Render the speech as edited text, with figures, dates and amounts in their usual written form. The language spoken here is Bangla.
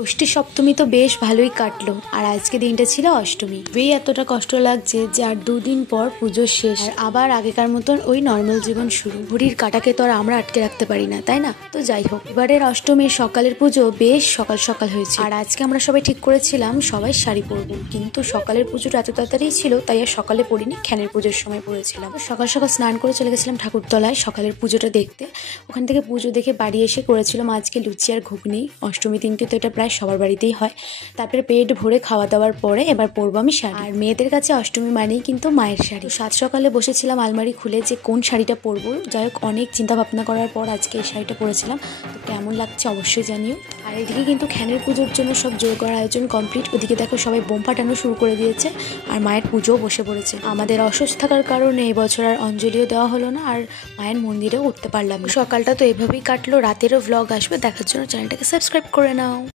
ষষ্ঠী সপ্তমী তো বেশ ভালোই কাটলো, আর আজকে দিনটা ছিল অষ্টমী। এতটা কষ্ট লাগছে যে আর দুদিন পর পুজো শেষ, আর আবার আগেকার মতন ওই নর্মাল জীবন শুরু। ঘড়ির কাটাকে তো আর আমরা আটকে রাখতে পারি না, তাই না? তো যাই হোক, এবারের অষ্টমীর সকালের পুজো বেশ সকাল সকাল হয়েছে, আর আজকে আমরা সবাই ঠিক করেছিলাম সবাই শাড়ি পরবো, কিন্তু সকালের পুজোটা এত তাড়াতাড়ি ছিল তাই আর সকালে পড়িনি, খ্যানের পুজোর সময় পড়েছিলাম। সকাল সকাল স্নান করে চলে গেছিলাম ঠাকুরতলায় সকালের পুজোটা দেখতে। ওখান থেকে পুজো দেখে বাড়ি এসে করেছিলাম আজকে লুচি আর ঘুগনি। অষ্টমী দিনটি তো এটা প্রায় সবার বাড়িতেই হয়। তারপরে পেট ভরে খাওয়া দাওয়ার পরে এবার পরবো আমি শাড়ি, আর মেয়েদের কাছে অষ্টমী মানেই কিন্তু মায়ের শাড়ি। সাত সকালে বসেছিলাম আলমারি খুলে যে কোন শাড়িটা পরবো। যাই হোক, অনেক চিন্তা ভাবনা করার পর আজকে এই শাড়িটা পরেছিলাম। তো কেমন লাগছে অবশ্যই জানিও। আর এদিকে কিন্তু খ্যানের পুজোর জন্য সব জোর করার আয়োজন কমপ্লিট। ওদিকে দেখো সবাই বোম ফাটানো শুরু করে দিয়েছে, আর মায়ের পুজোও বসে পড়েছে। আমাদের অসুস্থ থাকার কারণে এবছর আর অঞ্জলিও দেওয়া হলো না, আর মায়ের মন্দিরেও উঠতে পারলাম না। সকালটা তো এভাবেই কাটলো। রাতেরও ভ্লগ আসবে দেখার জন্য চ্যানেলটাকে সাবস্ক্রাইব করে নাও।